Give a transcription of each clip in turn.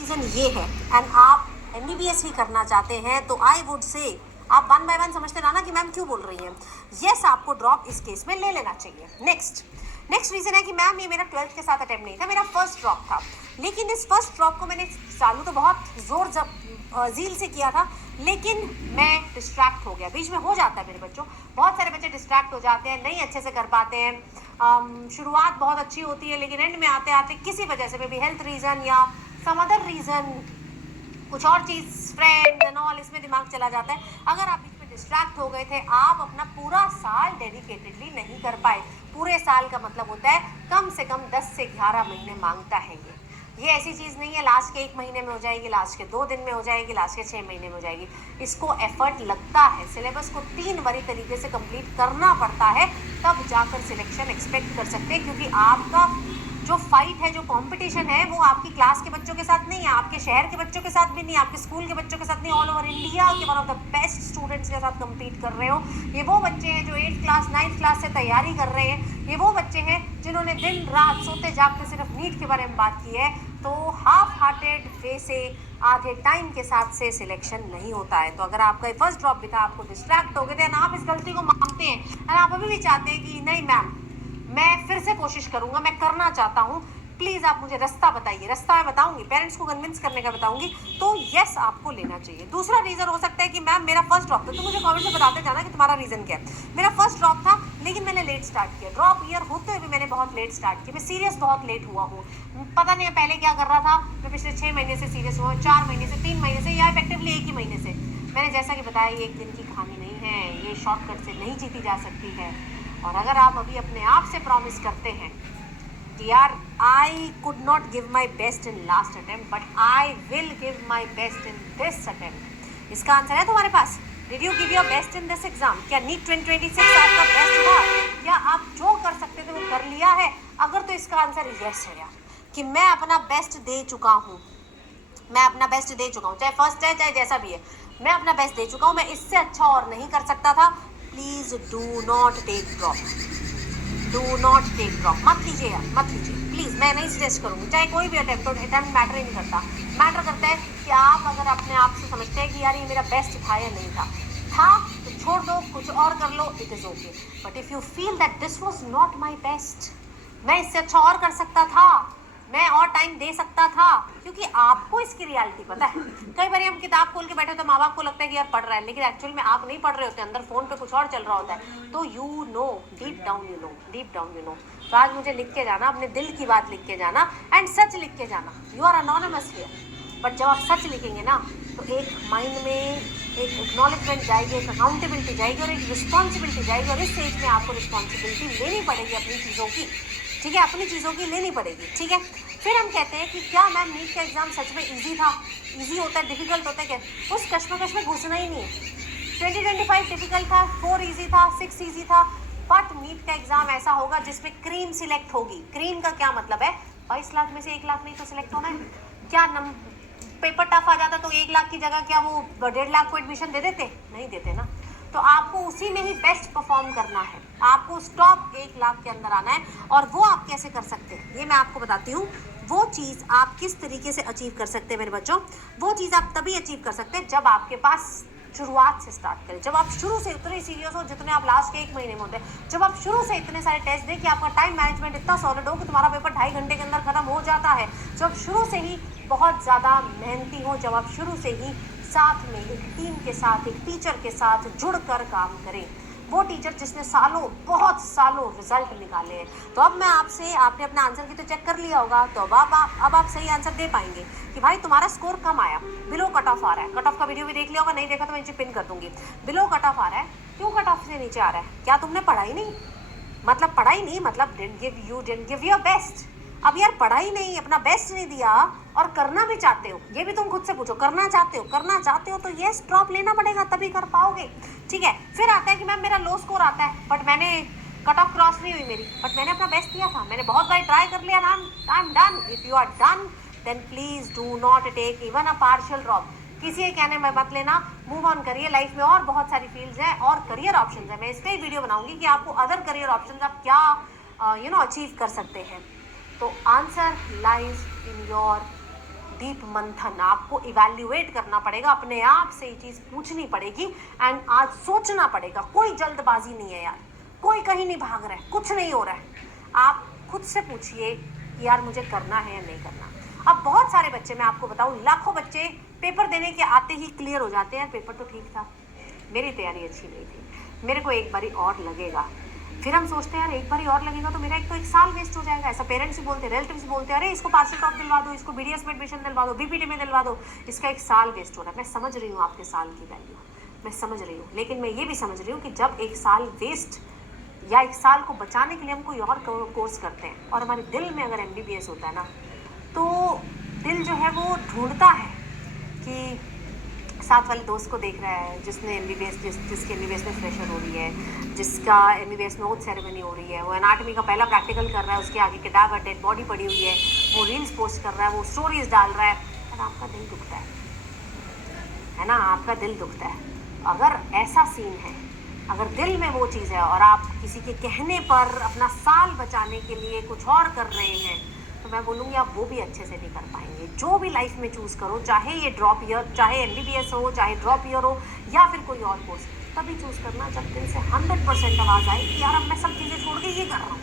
Reason ये है and आप MBBS ही करना चाहते हैं तो आई वुड से आप वन बाय वन समझते ना कि मैम क्यों बोल रही हैं। यस, आपको ड्रॉप इस केस में ले लेना चाहिए। नेक्स्ट रीज़न है कि मैम ये मेरा 12th के साथ अटेम्प्ट नहीं था, मेरा फर्स्ट ड्रॉप था। लेकिन इस फर्स्ट ड्रॉप को मैंने चालू तो बहुत ज़ील से किया था, लेकिन मैं डिस्ट्रैक्ट हो गया। बीच में हो जाता है मेरे बच्चों, बहुत सारे बच्चे डिस्ट्रैक्ट हो जाते हैं, नहीं अच्छे से कर पाते हैं। शुरुआत बहुत अच्छी होती है लेकिन एंड में आते आते किसी वजह से मे बी हेल्थ रीज़न या सम अदर रीज़न, कुछ और चीज़, फ्रेंड्स एंड ऑल, इसमें दिमाग चला जाता है। अगर आप बीच में डिस्ट्रैक्ट हो गए थे, आप अपना पूरा साल डेडिकेटेडली नहीं कर पाए। पूरे साल का मतलब होता है कम से कम 10 से 11 महीने मांगता है ये ऐसी चीज़ नहीं है लास्ट के 1 महीने में हो जाएगी, लास्ट के 2 दिन में हो जाएगी, लास्ट के 6 महीने में हो जाएगी। इसको एफर्ट लगता है, सिलेबस को 3 बारी तरीके से कंप्लीट करना पड़ता है, तब जाकर सिलेक्शन एक्सपेक्ट कर सकते हैं। क्योंकि आपका जो फाइट है, जो कंपटीशन है, वो आपकी क्लास के बच्चों के साथ नहीं है, आपके शहर के बच्चों के साथ भी नहीं, आपके स्कूल के बच्चों के साथ नहीं, ऑल ओवर इंडिया के one of the best students के साथ कम्पीट कर रहे हो। ये वो बच्चे हैं जो 8th क्लास 9th क्लास से तैयारी कर रहे हैं। ये वो बच्चे हैं जिन्होंने दिन रात सोते जागते सिर्फ नीट के बारे में बात की है। तो हाफ हार्टेड वे से, आधे टाइम के साथ से सिलेक्शन नहीं होता है। तो अगर आपका फर्स्ट ड्रॉप भी था, आपको डिस्ट्रैक्ट हो गए थे, आप इस गलती को मानते हैं और आप अभी भी चाहते हैं कि नहीं मैम मैं फिर से कोशिश करूंगा, मैं करना चाहता हूँ, प्लीज़ आप मुझे रास्ता बताइए। रास्ता मैं बताऊंगी, पेरेंट्स को कन्विंस करने का बताऊंगी, तो यस आपको लेना चाहिए। दूसरा रीज़न हो सकता है कि मैम मेरा फर्स्ट ड्रॉप था, तो मुझे कमेंट में बताते जाना कि तुम्हारा रीज़न क्या है। मेरा फर्स्ट ड्रॉप था लेकिन मैंने लेट स्टार्ट किया, ड्रॉप ईयर होते हुए भी मैंने बहुत लेट स्टार्ट किया, मैं सीरियस बहुत लेट हुआ हूँ। पता नहीं है पहले क्या कर रहा था, मैं पिछले 6 महीने से सीरियस हुआ, 4 महीने से, 3 महीने से, या इफेक्टिवली 1 ही महीने से। मैंने जैसा कि बताया, ये एक दिन की कहानी नहीं है, ये शॉर्टकट से नहीं जीती जा सकती है। और अगर आप अभी अपने आप से प्रॉमिस करते हैं कि यार I could not give my best in last attempt but I will give my best in this attempt, इसका आंसर है तुम्हारे पास। Did you give your best in this exam? क्या नीट 2026 आपका बेस्ट था? या आप जो कर सकते थे वो कर लिया है? अगर तो इसका आंसर यस है यार, कि मैं अपना बेस्ट दे चुका हूँ, मैं अपना बेस्ट दे चुका हूँ, चाहे फर्स्ट है चाहे जैसा भी है, मैं अपना बेस्ट दे चुका हूँ, मैं इससे अच्छा और नहीं कर सकता था। Please do not take drop, do not take drop, मत लीजिए यार, मत लीजिए प्लीज़। मैं नहीं सजेस्ट करूँगी, चाहे कोई भी अटेम्प्ट मैटर ही नहीं करता। मैटर करता है कि आप अगर अपने आप से समझते हैं कि यार ये मेरा बेस्ट था या नहीं था तो छोड़ दो, कुछ और कर लो, it is okay. But if you feel that this was not my best, मैं इससे अच्छा और कर सकता था, मैं और टाइम दे सकता था, क्योंकि आपको इसकी रियलिटी पता है। कई बार हम किताब खोल के बैठे होते हैं, माँ बाप को लगता है कि यार पढ़ रहा है, लेकिन एक्चुअल में आप नहीं पढ़ रहे होते, अंदर फोन पे कुछ और चल रहा होता है। तो you know, deep down you know, deep down you know. तो आज मुझे लिख के जाना, अपने दिल की बात लिख के जाना, एंड सच लिख के जाना। You are anonymous here, but जब आप सच लिखेंगे ना तो एक माइंड में एक एक्नॉलेजमेंट जाएगी, एक अकाउंटेबिलिटी जाएगी और एक रिस्पॉन्सिबिलिटी जाएगी। और इस एज में आपको रिस्पॉन्सिबिलिटी लेनी पड़ेगी अपनी चीज़ों की, ठीक है, अपनी चीज़ों की लेनी पड़ेगी, ठीक है। फिर हम कहते हैं कि क्या मैम नीट का एग्ज़ाम सच में इजी था? इजी होता है, डिफिकल्ट होता है क्या? उस कश्मकश में घुसना ही नहीं है। 2025 डिफिकल्ट था, 4 इजी था, 6 इजी था, बट नीट का एग्ज़ाम ऐसा होगा जिसमें क्रीम सिलेक्ट होगी। क्रीम का क्या मतलब है? 22 लाख में से 1 लाख नहीं तो सिलेक्ट होना है। क्या पेपर टफ आ जाता तो 1 लाख की जगह क्या वो 1.5 लाख को एडमिशन दे देते? नहीं देते ना। तो आपको उसी में ही बेस्ट परफॉर्म करना है, आपको स्टॉप 1 लाख के अंदर आना है। और वो आप कैसे कर सकते हैं ये मैं आपको बताती हूँ। वो चीज़ आप किस तरीके से अचीव कर सकते हैं मेरे बच्चों, वो चीज़ आप तभी अचीव कर सकते हैं जब आपके पास शुरुआत से स्टार्ट करें, जब आप शुरू से उतने सीरियस हो जितने आप लास्ट के 1 महीने में होते हैं, जब आप शुरू से इतने सारे टेस्ट दें कि आपका टाइम मैनेजमेंट इतना सॉलिड हो कि तुम्हारा पेपर 2.5 घंटे के अंदर खत्म हो जाता है, जब शुरू से ही बहुत ज़्यादा मेहनती हो, जब आप शुरू से ही साथ में एक टीम के साथ, एक टीचर के साथ जुड़कर काम करें, वो टीचर जिसने सालों, बहुत सालों रिजल्ट निकाले हैं। तो अब मैं आपसे, आपने अपना आंसर की तो चेक कर लिया होगा, तो अब आप सही आंसर दे पाएंगे कि भाई तुम्हारा स्कोर कम आया, बिलो कट ऑफ आ रहा है। कट ऑफ का वीडियो भी देख लिया होगा, नहीं देखा तो मैं नीचे पिन कर दूंगी। बिलो कट ऑफ आ रहा है, क्यों कट ऑफ से नीचे आ रहा है? क्या तुमने पढ़ाई नहीं? मतलब पढ़ाई नहीं, मतलब डिडंट गिव योर बेस्ट। अब यार पढ़ाई नहीं, अपना बेस्ट नहीं दिया और करना भी चाहते हो, ये भी तुम खुद से पूछो, करना चाहते हो तो यस ड्रॉप लेना पड़ेगा, तभी कर पाओगे, ठीक है। फिर आता है कि मैम मेरा लो स्कोर आता है बट मैंने कट ऑफ क्रॉस नहीं हुई मेरी, बट मैंने अपना बेस्ट दिया था, मैंने बहुत बार ट्राई कर लिया, I am done. If you are done then please do not take even a partial drop. किसी के कहने में मत लेना, मूव ऑन करिए। लाइफ में और बहुत सारी फील्ड्स हैं और करियर ऑप्शंस हैं, मैं इसका ही वीडियो बनाऊंगी कि आपको अदर करियर ऑप्शंस आप क्या अचीव कर सकते हैं। तो answer lies in your deep मंथन, आपको इवैल्यूएट करना पड़ेगा, अपने आप से ये चीज़ पूछनी पड़ेगी एंड आज सोचना पड़ेगा। कोई जल्दबाजी नहीं है यार, कोई कहीं नहीं भाग रहा है, कुछ नहीं हो रहा है। आप खुद से पूछिए कि यार मुझे करना है या नहीं करना। अब बहुत सारे बच्चे, मैं आपको बताऊं, लाखों बच्चे पेपर देने के आते ही क्लियर हो जाते हैं, पेपर तो ठीक था, मेरी तैयारी अच्छी नहीं थी, मेरे को एक बारी और लगेगा। फिर हम सोचते हैं यार एक बारी और लगेगा तो मेरा एक साल वेस्ट हो जाएगा। ऐसा पेरेंट्स भी बोलते हैं, रिलेटिव्स बोलते हैं, अरे इसको पार्शियल टॉप दिलवा दो, इसको बीडीएस में एडमिशन दिलवा दो, बीपीटी में दिलवा दो, इसका एक साल वेस्ट हो रहा है। मैं समझ रही हूँ आपके साल की वैल्यू, मैं समझ रही हूँ, लेकिन मैं ये भी समझ रही हूँ कि जब एक साल वेस्ट या एक साल को बचाने के लिए हम कोई और कोर्स करते हैं और हमारे दिल में अगर MBBS होता है ना, तो दिल जो है वो ढूंढता है कि साथ वाले दोस्त को देख रहा है जिसने MBBS, जिसकी MBBS में फ्रेशर हो रही है, जिसका MBBS में ओथ सेरेमनी हो रही है, वो एनाटॉमी का पहला प्रैक्टिकल कर रहा है, उसके आगे कैडावर डेड बॉडी पड़ी हुई है, वो रील्स पोस्ट कर रहा है, वो स्टोरीज डाल रहा है, और आपका दिल दुखता है ना, आपका दिल दुखता है। अगर ऐसा सीन है, अगर दिल में वो चीज़ है और आप किसी के कहने पर अपना साल बचाने के लिए कुछ और कर रहे हैं, तो मैं बोलूँगी आप वो भी अच्छे से नहीं कर पाएंगे। जो भी लाइफ में चूज़ करो, चाहे ये ड्रॉप ईयर, चाहे MBBS हो, चाहे ड्रॉप ईयर हो, या फिर कोई और कोर्स, तभी चूज़ करना जब दिल से 100% आवाज़ आए कि यार अब मैं सब चीज़ें छोड़ के ये कर रहा हूँ।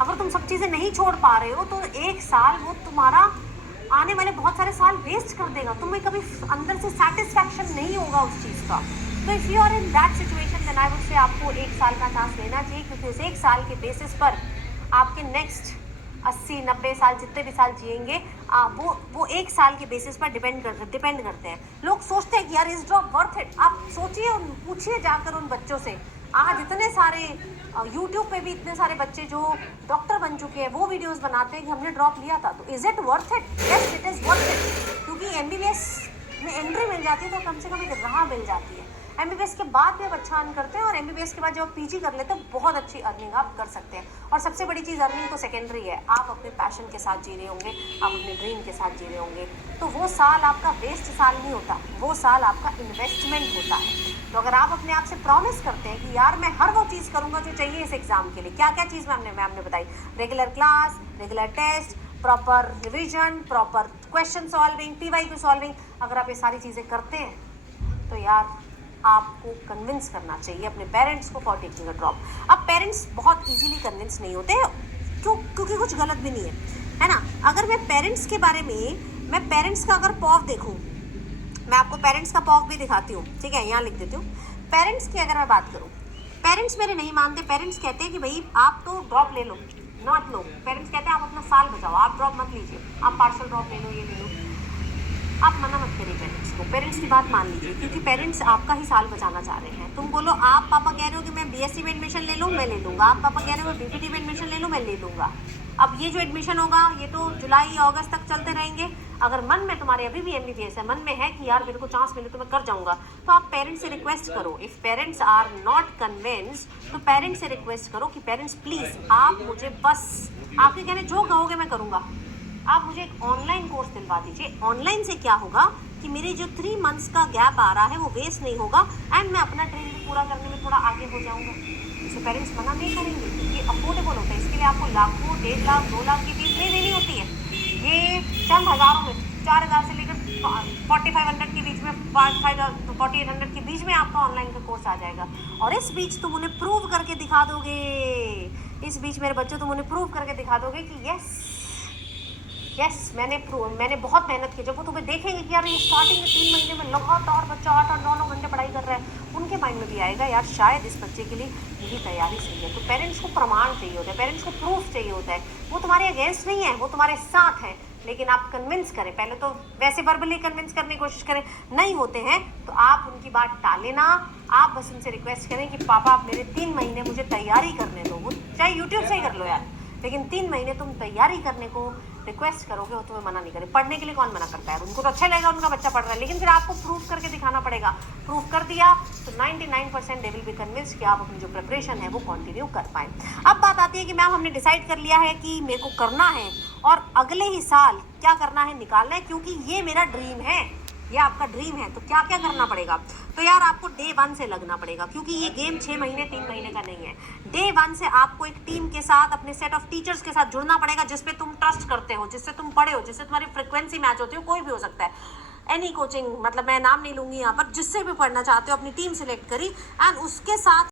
अगर तुम सब चीज़ें नहीं छोड़ पा रहे हो तो एक साल वो तुम्हारा आने वाले बहुत सारे साल वेस्ट कर देगा, तुम्हें कभी अंदर से सेटिस्फैक्शन नहीं होगा उस चीज़ का। तो if you are in that situation, then I would say आपको एक साल का चांस लेना चाहिए, क्योंकि उस एक साल के बेसिस पर आपके नेक्स्ट 80-90 साल जितने भी साल जिएंगे वो एक साल के बेसिस पर डिपेंड करते हैं। लोग सोचते हैं कि यार इस ड्रॉप वर्थ इट। आप सोचिए और पूछिए जाकर उन बच्चों से, आज इतने सारे यूट्यूब पे भी इतने सारे बच्चे जो डॉक्टर बन चुके हैं वो वीडियोस बनाते हैं कि हमने ड्रॉप लिया था, तो is it worth it? Yes it is worth it, क्योंकि MBBS में एंट्री मिल जाती है तो कम से कम एक राह मिल जाती है। MBBS के बाद भी आप अच्छा अर्न करते हैं, और MBBS के बाद जब आप PG कर लेते हैं बहुत अच्छी अर्निंग आप कर सकते हैं। और सबसे बड़ी चीज़, अर्निंग तो सेकेंडरी है, आप अपने पैशन के साथ जी रहे होंगे, आप अपने ड्रीम के साथ जी रहे होंगे, तो वो साल आपका वेस्ट साल नहीं होता, वो साल आपका इन्वेस्टमेंट होता है। तो अगर आप अपने आप से प्रॉमिस करते हैं कि यार मैं हर वो चीज़ करूँगा जो चाहिए इस एग्ज़ाम के लिए, क्या क्या चीज़ मैम ने बताई, regular class, regular test, proper revision, proper question solving, PYQ solving, अगर आप ये सारी चीज़ें करते हैं तो यार आपको कन्विंस करना चाहिए अपने पेरेंट्स को फॉर टेकिंग अ ड्रॉप। अब पेरेंट्स बहुत इजीली कन्विंस नहीं होते, क्योंकि कुछ गलत भी नहीं है ना। अगर मैं पेरेंट्स के बारे में, मैं पेरेंट्स का अगर पॉव देखूं, मैं आपको पेरेंट्स का पॉव भी दिखाती हूँ, ठीक है, यहाँ लिख देती हूँ। पेरेंट्स की अगर मैं बात करूँ, पेरेंट्स मेरे नहीं मानते, पेरेंट्स कहते हैं कि भाई आप तो ड्रॉप ले लो, नॉट लो। पेरेंट्स कहते हैं आप अपना साल बचाओ, आप ड्रॉप मत लीजिए, आप पार्शियल ड्रॉप ले लो, ये ले लो। आप मना मत करिए पेरेंट्स को, पेरेंट्स की बात मान लीजिए, क्योंकि पेरेंट्स आपका ही साल बचाना चाह रहे हैं। तुम बोलो आप पापा कह रहे हो कि मैं BSc में एडमिशन ले लूँ, मैं ले लूँगा, आप पापा कह रहे हो BPT में एडमिशन ले लूँ, मैं ले लूँगा। अब ये जो एडमिशन होगा ये तो जुलाई अगस्त तक चलते रहेंगे। अगर मन में तुम्हारे अभी भी MBBS है, मन में है कि यार मेरे को चांस मिले तो मैं कर जाऊँगा, तो आप पेरेंट्स से रिक्वेस्ट करो। If parents are not convinced तो पेरेंट्स से रिक्वेस्ट करो कि पेरेंट्स प्लीज़ आप मुझे बस, आपके कहने जो कहोगे मैं करूँगा, आप मुझे एक ऑनलाइन कोर्स दिलवा दीजिए। ऑनलाइन से क्या होगा कि मेरे जो 3 मंथ्स का गैप आ रहा है वो वेस्ट नहीं होगा एंड मैं अपना ड्रीम भी पूरा करने में थोड़ा आगे हो जाऊंगा। इसे पेरेंट्स मना नहीं करेंगे, क्योंकि अफोर्डेबल होता है। इसके लिए आपको लाखों, 1.5 लाख, 2 लाख की फीस नहीं देनी होती है। ये चंद हज़ारों में, 4,000 से लेकर 4,500 के बीच में, 4,800 के बीच में आपका ऑनलाइन का कोर्स आ जाएगा। और इस बीच तुम उन्हें प्रूव करके दिखा दोगे, इस बीच मेरे बच्चों तुम उन्हें प्रूव करके दिखा दोगे कि यस मैंने बहुत मेहनत की। जब वो तुम्हें देखेंगे कि यार ये स्टार्टिंग के 3 महीने में लगातार बच्चा 8-8, 9-9 घंटे पढ़ाई कर रहा है, उनके माइंड में भी आएगा यार शायद इस बच्चे के लिए यही तैयारी सही है। तो पेरेंट्स को प्रमाण चाहिए होता है, पेरेंट्स को प्रूफ चाहिए होता है। वो तुम्हारे अगेंस्ट नहीं है, वो तुम्हारे साथ हैं, लेकिन आप कन्विंस करें। पहले तो वैसे वर्बली कन्विंस करने की कोशिश करें, नहीं होते हैं तो आप उनकी बात टालें ना। आप बस उनसे रिक्वेस्ट करें कि पापा आप मेरे 3 महीने मुझे तैयारी करने दो, चाहे यूट्यूब से ही कर लो यार, लेकिन 3 महीने तुम तैयारी करने को रिक्वेस्ट करोगे, वो तुम्हें मना नहीं करे। पढ़ने के लिए कौन मना करता है? उनको तो अच्छा लगेगा उनका बच्चा पढ़ रहा है, लेकिन फिर आपको प्रूफ करके दिखाना पड़ेगा। प्रूफ कर दिया तो 99% दे विल बी कन्विंस कि आप अपनी जो प्रिपरेशन है वो कंटिन्यू कर पाएँ। अब बात आती है कि मैम हमने डिसाइड कर लिया है कि मेरे को करना है और अगले ही साल क्या करना है, निकालना है, क्योंकि ये मेरा ड्रीम है। ये आपका ड्रीम है, तो क्या क्या करना पड़ेगा? तो यार आपको डे 1 से लगना पड़ेगा, क्योंकि ये गेम 6 महीने 3 महीने का नहीं है। डे 1 से आपको एक टीम के साथ, अपने सेट ऑफ टीचर्स के साथ जुड़ना पड़ेगा, जिसपे तुम ट्रस्ट करते हो, जिससे तुम पढ़े हो, जिससे तुम्हारी फ्रिक्वेंसी मैच होती हो। कोई भी हो सकता है, एनी कोचिंग, मतलब मैं नाम नहीं लूंगी यहाँ पर, जिससे भी पढ़ना चाहते हो अपनी टीम सिलेक्ट करी एंड उसके साथ